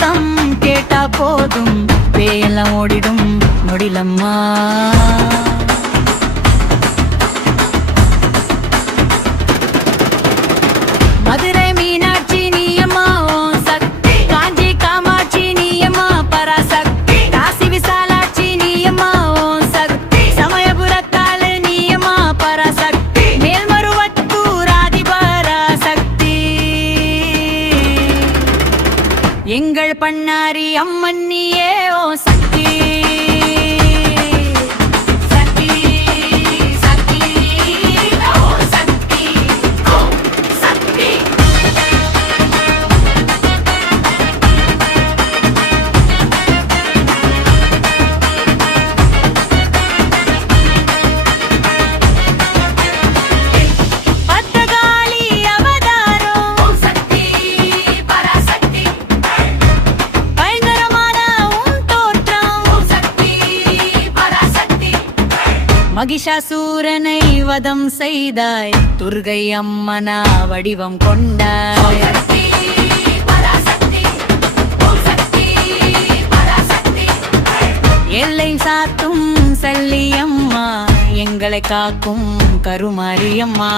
சத்தம் கேட்டா போதும் பேயெல்லாம் ஓடிடும் நொடிலம்மா. மதுரை மீனாட்சி நீயம்மா ஓம் சக்தி, காஞ்சி காமாட்சி நீயம்மா பராசக்தி, காசி விசாலாட்சி நீயம்மா ஓம் சக்தி, சமயபுரத்தாள் நீயம்மா பராசக்தி, மேல்மருவத்தூர் ஆதி பராசக்தி. எங்கள் பண்ணாரி அம்மன் நீயே ஓம் சக்தி. மகிஷாசூரனை வதம் செய்தாய், துர்கை அம்மனா வடிவம் கொண்டாய். எல்லை சாத்தும் சல்லியம்மா, எங்களை காக்கும் கருமாரியம்மா.